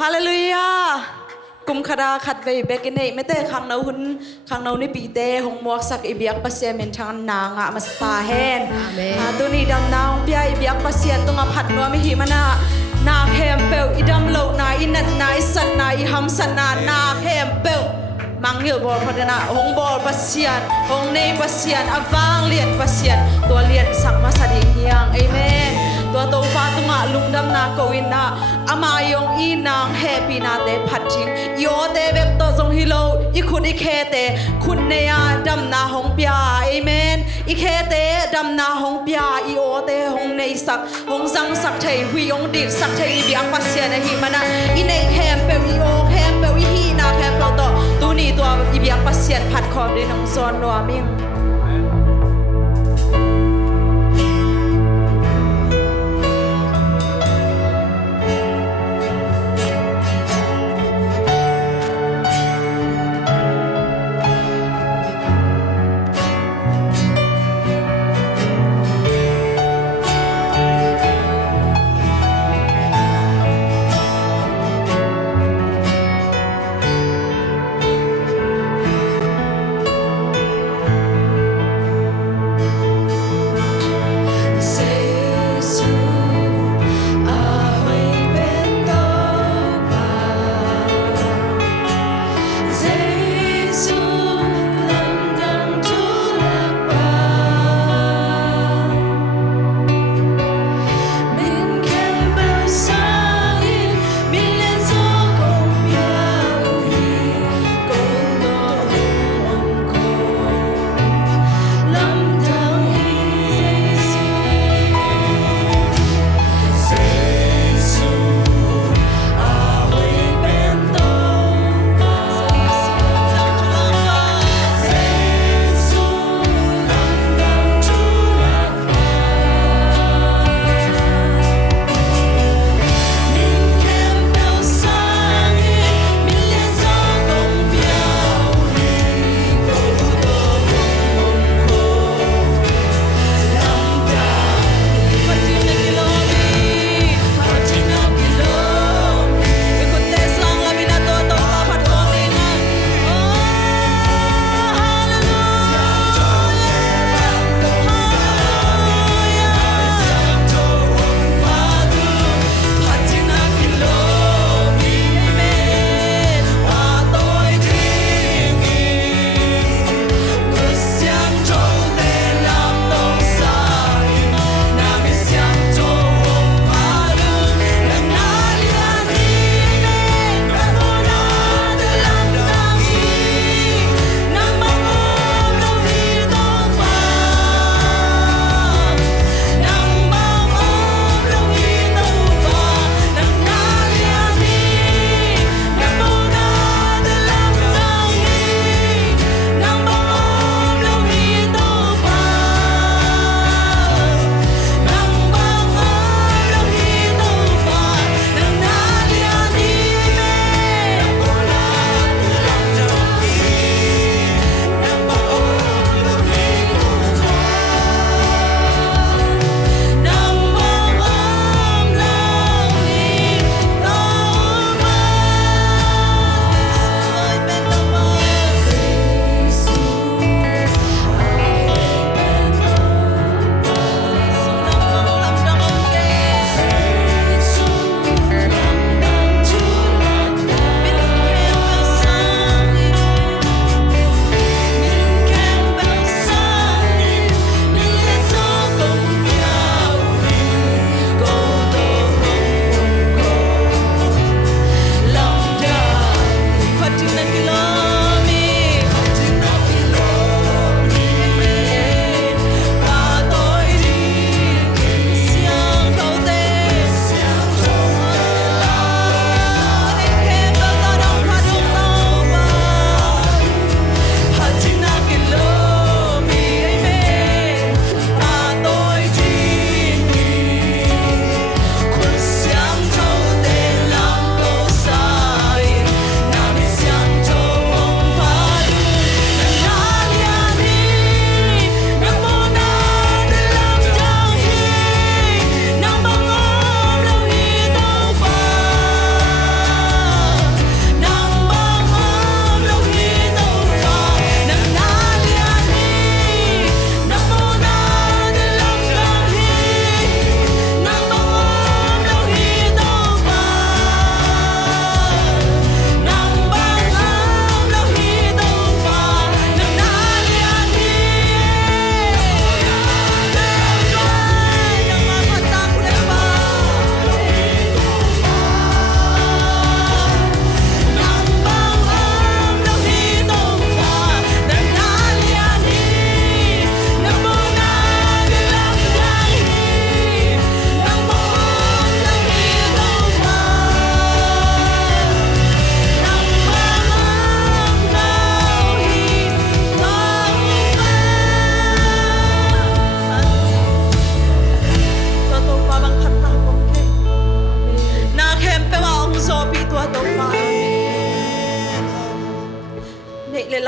ฮาเลลูยากุมขดาขัดไว้เบกินเนไม่แต่ขังนาหุนขังนานี่ปีเตหงมวกสักอิบยักปัสเซียเมนทางนางะมาสตาเฮนตัวนี้ดำนางเปียอิบยักปัสเซียนต้องผัดนัวมิหิมนานาเฮมเปลอิดำโลนาอินันนาอิสันนาอิฮัมสันนาเฮมเปลมังเยบอลพอดนะหงบอลปัสเซียนหงเนปัสเซียนอวางเลียนปัสเซียนตัวเลียนสักมาสดิงเฮียงเอเมนตัวโตฟ้าตุงะลุงดำนาโกวินนาอามายงอีนางแฮปีนาเตพัดจิงโยเตเวบโตจงฮิโลอีคุณอีเคเตคุณเนียดำนาหงปยาเอเมนอีเคเตดำนาหงปยาอีโอเตหงเนสักหงสังสักเทหุยงดิกสักเทอีเบียปัสเซียนหิมานาอีเนแฮมเปลอีโอแฮมเปลอีฮีนาแฮมเปลโตตูนี่ตัวอีเบียปัสเซียนพัดคอมด้วยน้องซอนนัวมิง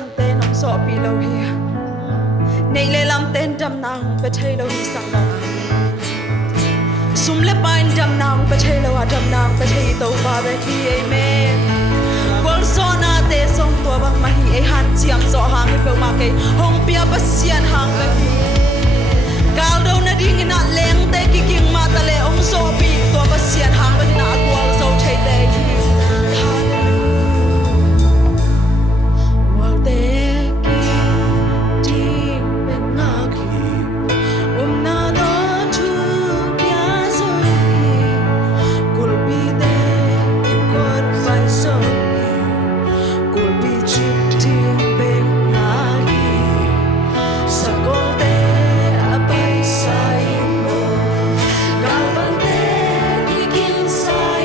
han te nong so pi lo hi nei le lam ten dam nang pe thei lo hi sang lo sum le pain dam nang pe thei lo dam nang pe thei to ba be ki amen wal so na te song to bang ma hi e han chiam so hang pe ma ke hong pia pa sian hang pe kal do na ding na leng te ki king ma ta le ong so pi to pa sian hang pe na kwal so thei te hi wal te ki ti pe na ki na do chu pia so hi kul pi te ki kot vai so kul pi chip ting pe na hi sa ko te apai sai mo galvan te ki king sai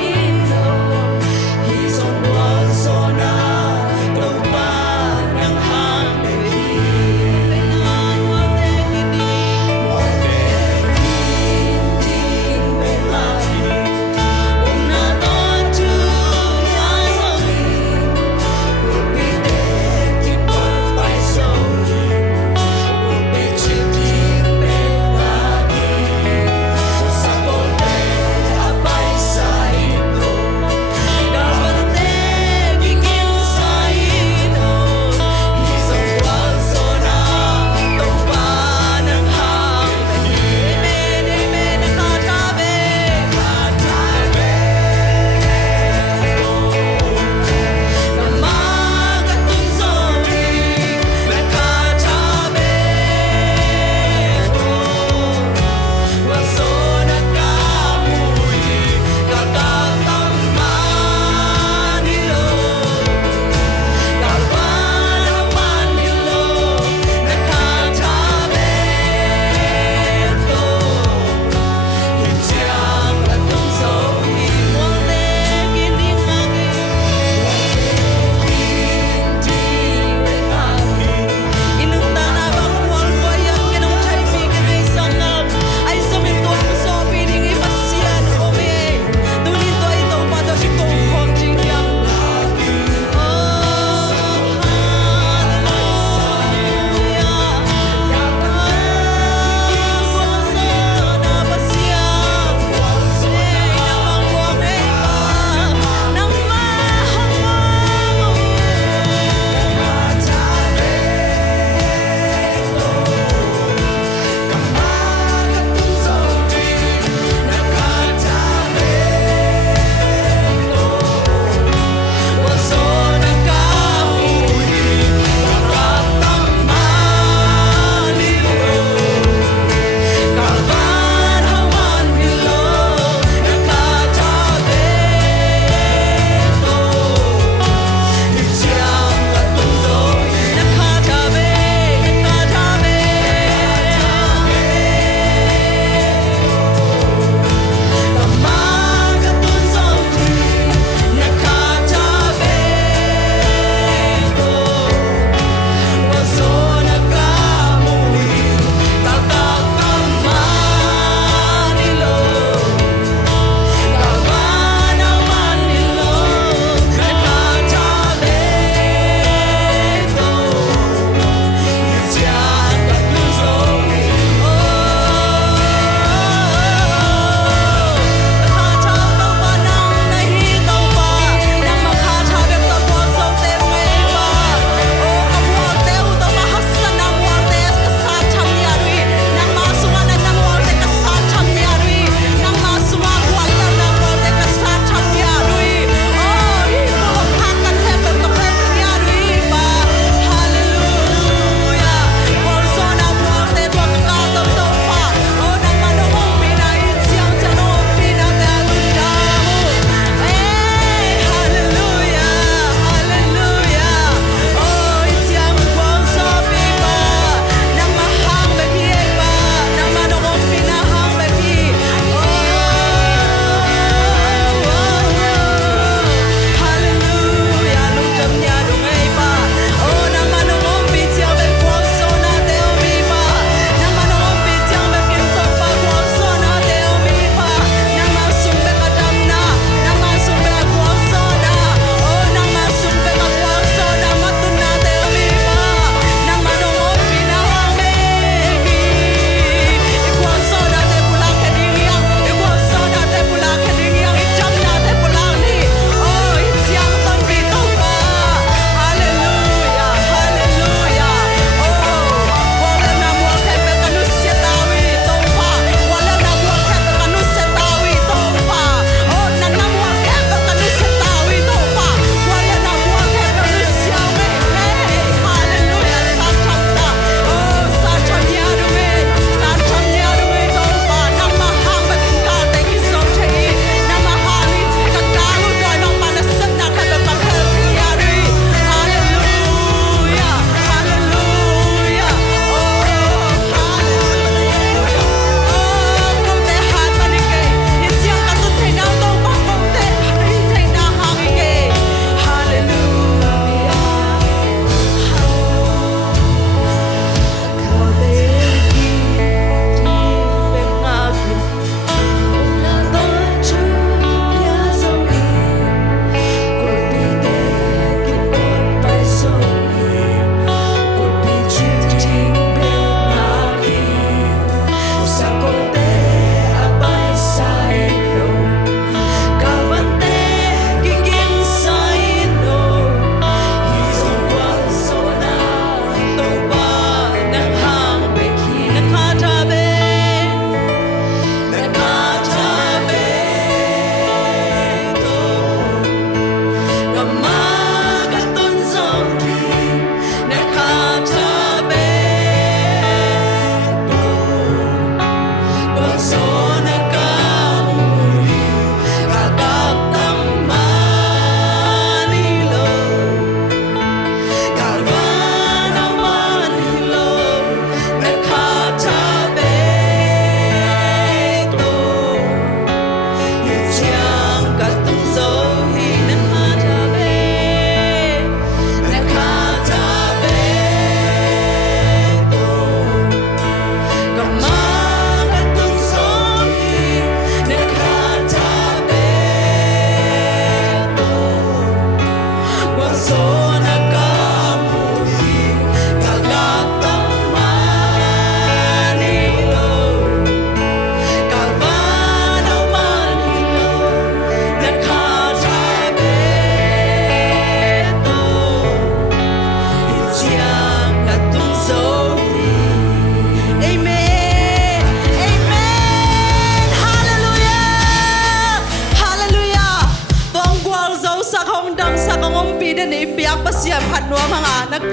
sa kangom pi de ni piak pasiam phat nuam hanga nak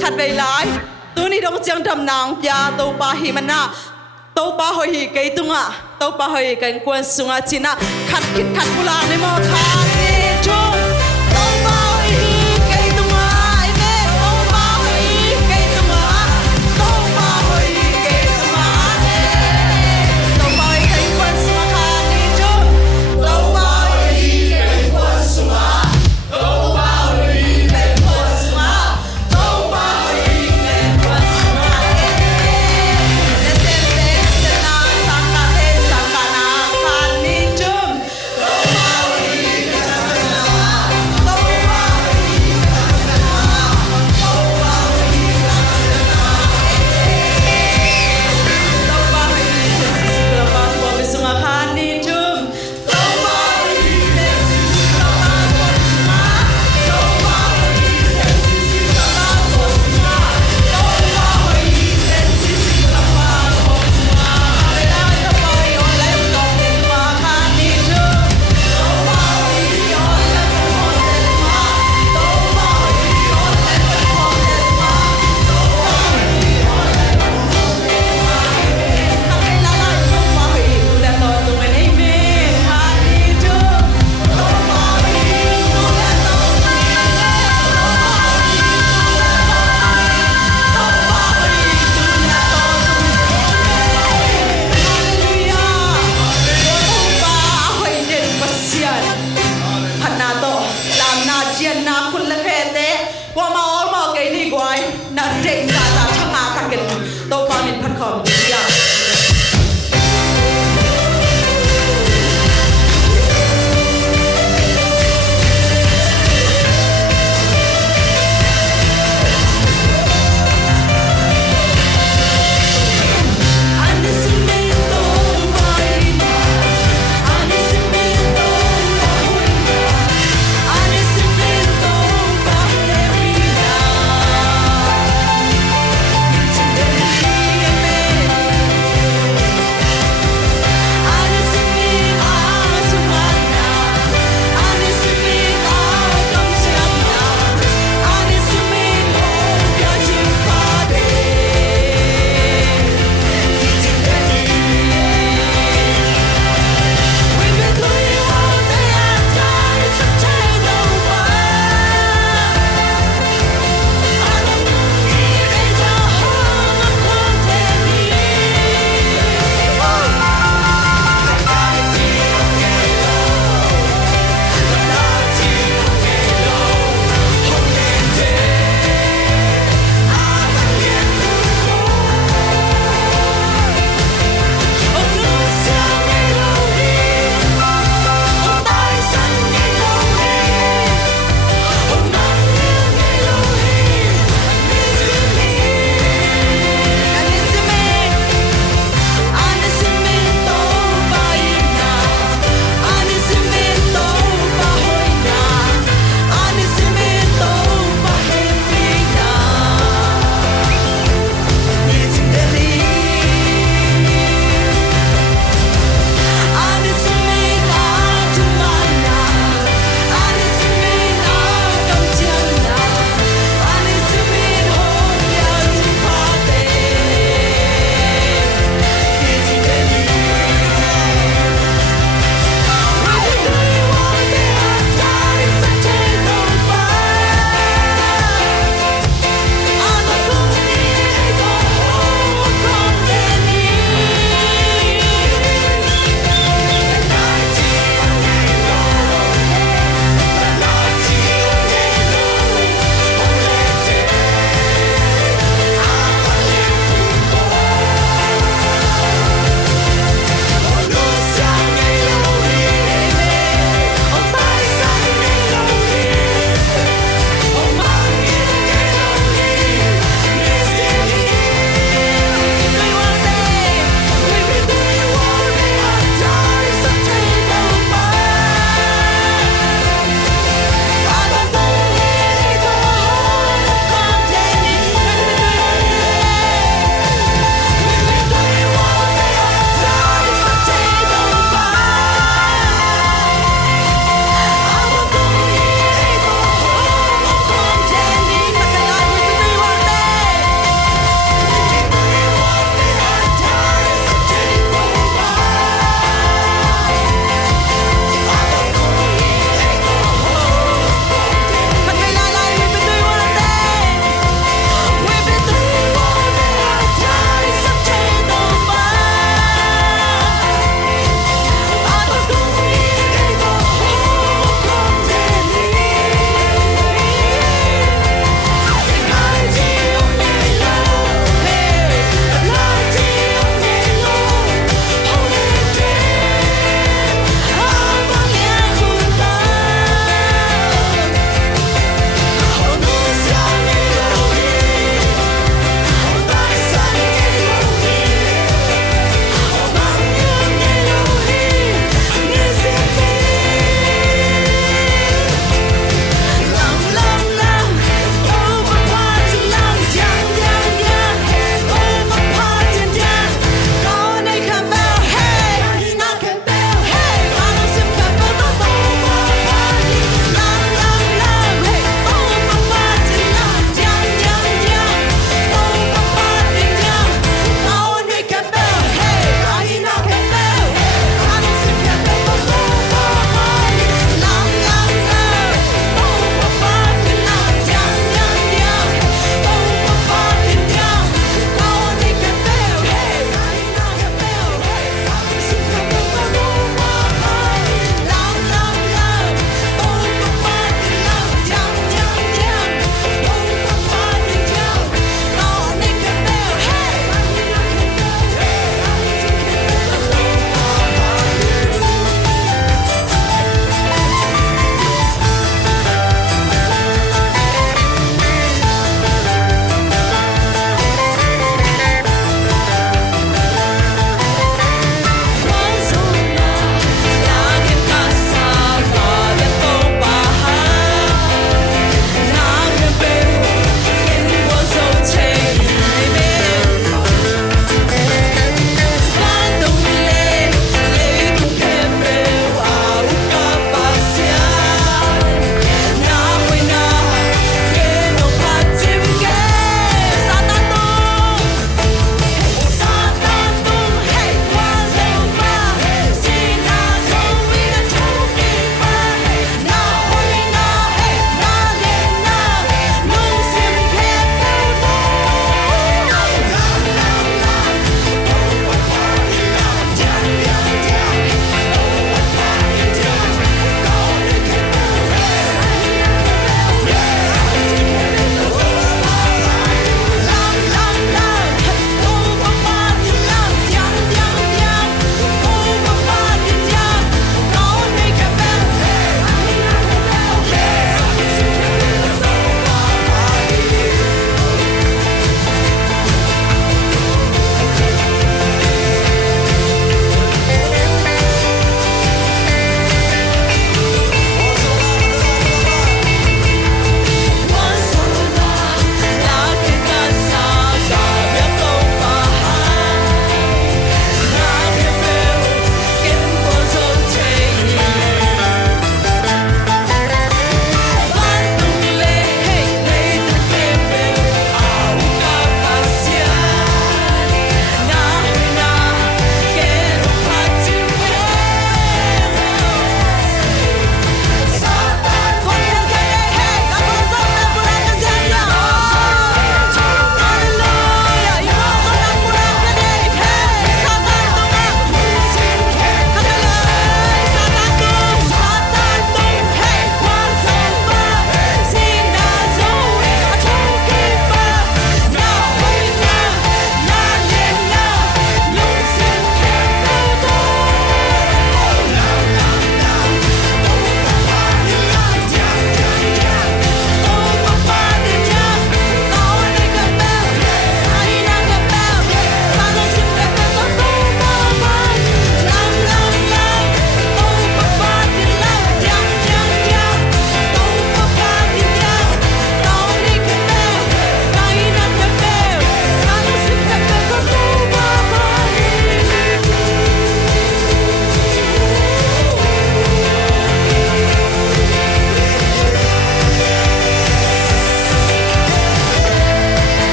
khat vei lai tu ni dong chiang dam nang pya to pa hi mana to pa hoi hi ke tunga to pa hoi kan kwan sunga china khat kit khat pula ni mo kha ni chung to pa hoi hi ke tunga ai me to pa hoi hi ke tunga to pa hoi hi ke tunga ne to pa hoi kai kwan sunga kha ni chung to pa hoi hi kai kwan sunga to pa hoi hi kai kwan sunga to pa hoi hi kai kwan sunga ne se se se na sangka he sangka na kha ni chung to pa hoi hi kai sunga to pa hoi hi kai sunga to pa hoi hi kai sunga to pa hoi hi se se se pa pa sunga kha ni chung to pa hoi hi se se se pa pa sunga to pa hoi hi se se se pa pa sunga to pa hoi hi se se se pa pa sunga la to pa hoi on la to ke ma kha ni chung to pa hoi hi on la to ke ma to pa hoi hi on la to ke ma to pa hoi hi on la to ke ma ta ke la la to pa hoi hi la to tu me nei me kha ni chung to pa hoi hi tu la to me to pa hoi hi tu la to me to pa hoi hi tu la to me hallelujah to pa hoi den pasian Hana to lam na chian na kun la phe te wa ma or ma ke ni gwai na de sa sa changa ka ken to pa min phat khom ya Anecimento pa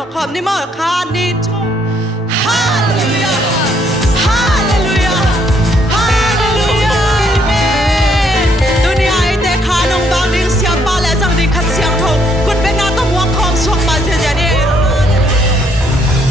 phật khom ni mò khan ni cho hallelujah